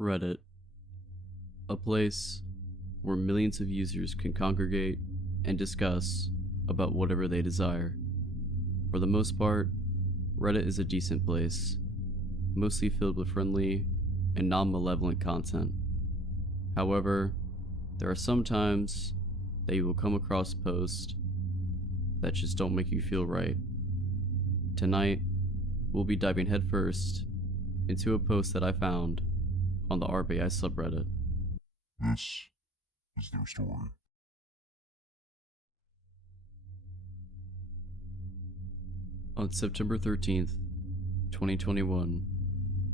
Reddit, a place where millions of users can congregate and discuss about whatever they desire. For the most part, Reddit is a decent place, mostly filled with friendly and non-malevolent content. However, there are some times that you will come across posts that just don't make you feel right. Tonight, we'll be diving headfirst into a post that I found on the RBI subreddit. This is their story. On September 13th, 2021,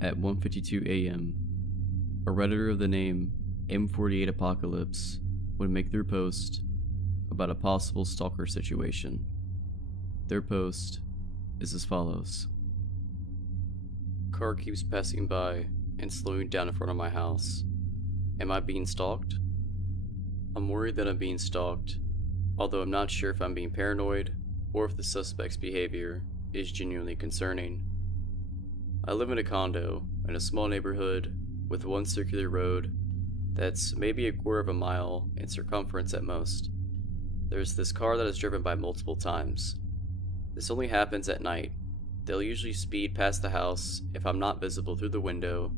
at 1:52 a.m., a Redditor of the name M48 Apocalypse would make their post about a possible stalker situation. Their post is as follows. Car keeps passing by and slowing down in front of my house. Am I being stalked? I'm worried that I'm being stalked, although I'm not sure if I'm being paranoid or if the suspect's behavior is genuinely concerning. I live in a condo in a small neighborhood with one circular road that's maybe a quarter of a mile in circumference at most. There's this car that is driven by multiple times. This only happens at night. They'll usually speed past the house if I'm not visible through the window,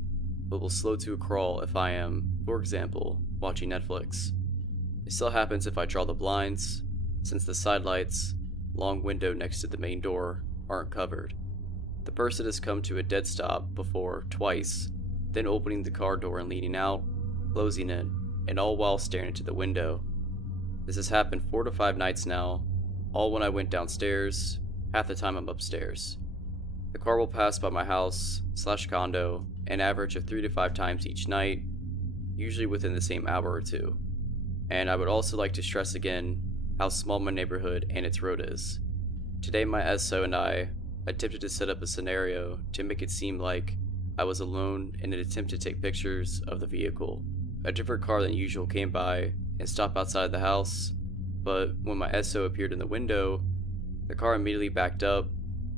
but will slow to a crawl if I am, for example, watching Netflix. It still happens if I draw the blinds, since the side lights, long window next to the main door, aren't covered. The person has come to a dead stop before, twice, then opening the car door and leaning out, closing it, and all while staring into the window. This has happened 4 to 5 nights now, all when I went downstairs, half the time I'm upstairs. The car will pass by my house/condo an average of 3 to 5 times each night, usually within the same hour or two. And I would also like to stress again how small my neighborhood and its road is. Today my SO and I attempted to set up a scenario to make it seem like I was alone in an attempt to take pictures of the vehicle. A different car than usual came by and stopped outside the house, but when my SO appeared in the window, the car immediately backed up.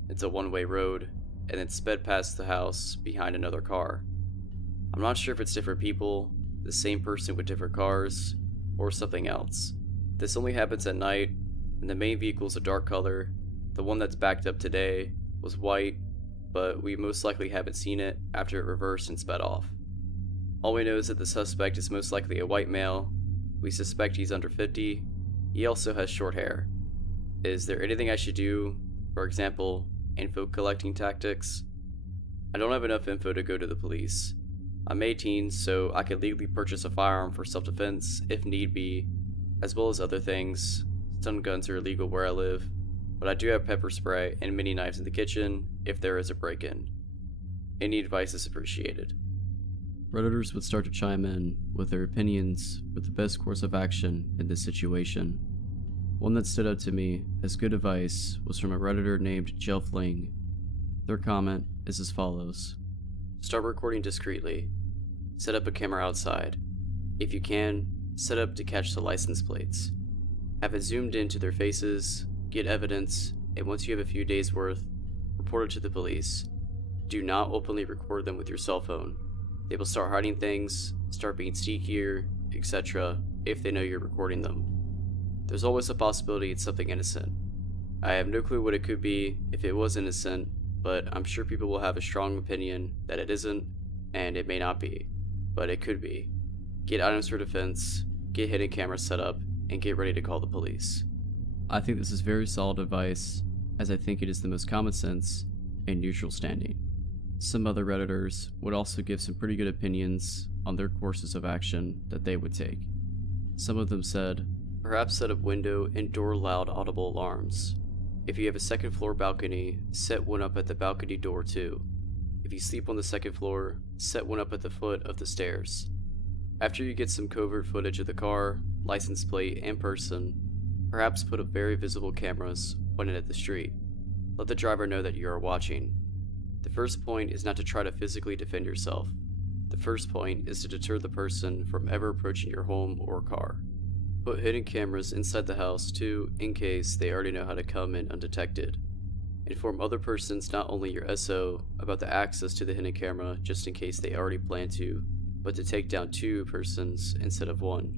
It's a one-way road, and then sped past the house behind another car. I'm not sure if it's different people, the same person with different cars, or something else. This only happens at night, and the main vehicle is a dark color. The one that's backed up today was white, but we most likely haven't seen it after it reversed and sped off. All we know is that the suspect is most likely a white male. We suspect he's under 50. He also has short hair. Is there anything I should do? For example, info collecting tactics? I don't have enough info to go to the police. I'm 18, so I could legally purchase a firearm for self-defense if need be, as well as other things. Stun guns are illegal where I live, but I do have pepper spray and mini knives in the kitchen if there is a break-in. Any advice is appreciated. Redditors would start to chime in with their opinions with the best course of action in this situation. One that stood out to me as good advice was from a Redditor named Jelfling. Their comment is as follows. Start recording discreetly. Set up a camera outside. If you can, set up to catch the license plates. Have it zoomed into their faces, get evidence, and once you have a few days worth, report it to the police. Do not openly record them with your cell phone. They will start hiding things, start being sneakier, etc. if they know you're recording them. There's always a possibility it's something innocent. I have no clue what it could be if it was innocent, but I'm sure people will have a strong opinion that it isn't, and it may not be, but it could be. Get items for defense, get hidden cameras set up, and get ready to call the police. I think this is very solid advice, as I think it is the most common sense and neutral standing. Some other Redditors would also give some pretty good opinions on their courses of action that they would take. Some of them said, perhaps set up window and door loud audible alarms. If you have a second floor balcony, set one up at the balcony door too. If you sleep on the second floor, set one up at the foot of the stairs. After you get some covert footage of the car, license plate, and person, perhaps put up very visible cameras pointed at the street. Let the driver know that you are watching. The first point is not to try to physically defend yourself. The first point is to deter the person from ever approaching your home or car. Put hidden cameras inside the house too, in case they already know how to come in undetected. Inform other persons, not only your SO, about the access to the hidden camera just in case they already plan to, but to take down 2 persons instead of 1.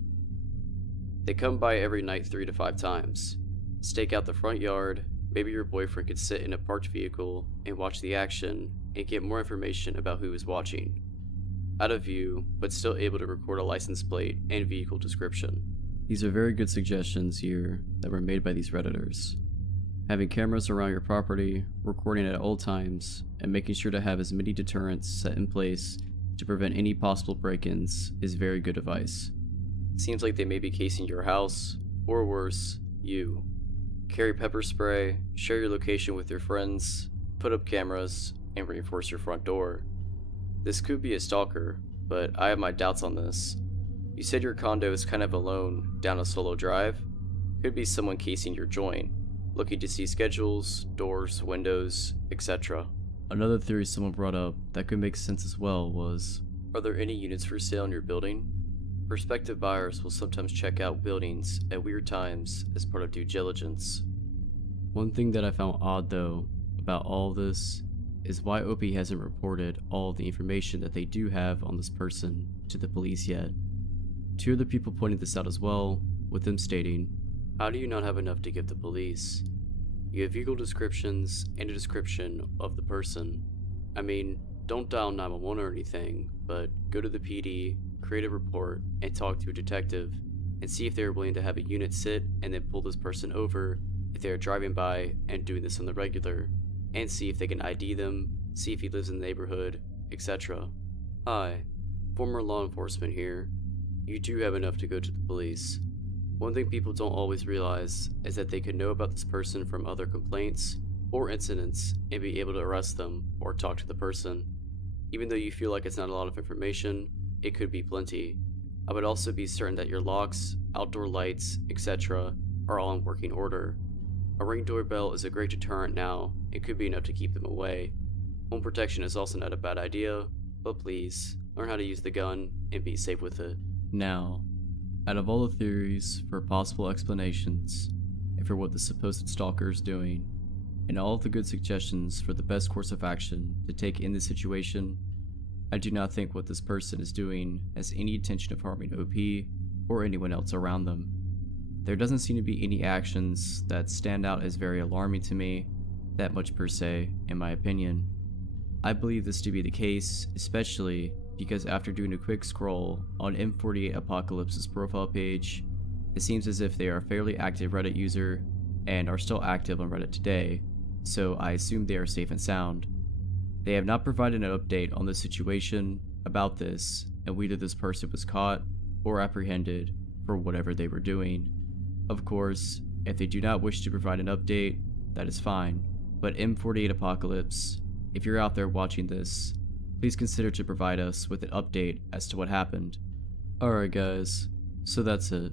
They come by every night 3 to 5 times, stake out the front yard. Maybe your boyfriend could sit in a parked vehicle and watch the action and get more information about who is watching. Out of view, but still able to record a license plate and vehicle description. These are very good suggestions here that were made by these Redditors. Having cameras around your property, recording at all times, and making sure to have as many deterrents set in place to prevent any possible break-ins is very good advice. Seems like they may be casing your house, or worse, you. Carry pepper spray, share your location with your friends, put up cameras, and reinforce your front door. This could be a stalker, but I have my doubts on this. You said your condo is kind of alone down a solo drive. Could be someone casing your joint, looking to see schedules, doors, windows, etc. Another theory someone brought up that could make sense as well was, are there any units for sale in your building? Prospective buyers will sometimes check out buildings at weird times as part of due diligence. One thing that I found odd though about all this is why OP hasn't reported all the information that they do have on this person to the police yet. 2 other people pointed this out as well, with them stating, how do you not have enough to give the police? You have vehicle descriptions and a description of the person. I mean, don't dial 911 or anything, but go to the PD, create a report, and talk to a detective, and see if they are willing to have a unit sit and then pull this person over if they are driving by and doing this on the regular, and see if they can ID them, see if he lives in the neighborhood, etc. Hi, former law enforcement here. You do have enough to go to the police. One thing people don't always realize is that they could know about this person from other complaints or incidents and be able to arrest them or talk to the person. Even though you feel like it's not a lot of information, it could be plenty. I would also be certain that your locks, outdoor lights, etc. are all in working order. A Ring doorbell is a great deterrent now and could be enough to keep them away. Home protection is also not a bad idea, but please, learn how to use the gun and be safe with it. Now, out of all the theories for possible explanations and for what the supposed stalker is doing, and all of the good suggestions for the best course of action to take in this situation, I do not think what this person is doing has any intention of harming OP or anyone else around them. There doesn't seem to be any actions that stand out as very alarming to me, that much per se, in my opinion. I believe this to be the case, especially because after doing a quick scroll on M48 Apocalypse's profile page, it seems as if they are a fairly active Reddit user and are still active on Reddit today, so I assume they are safe and sound. They have not provided an update on the situation about this and whether this person was caught or apprehended for whatever they were doing. Of course, if they do not wish to provide an update, that is fine, but M48 Apocalypse, if you're out there watching this, please consider to provide us with an update as to what happened. Alright guys, so that's it.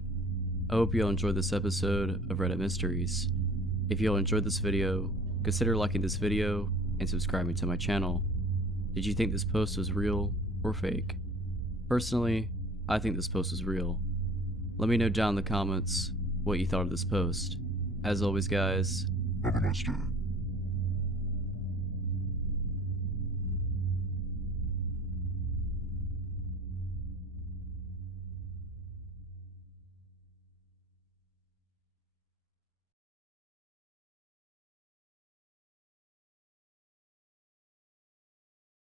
I hope you all enjoyed this episode of Reddit Mysteries. If you all enjoyed this video, consider liking this video and subscribing to my channel. Did you think this post was real or fake? Personally, I think this post was real. Let me know down in the comments what you thought of this post. As always guys, Have a nice day.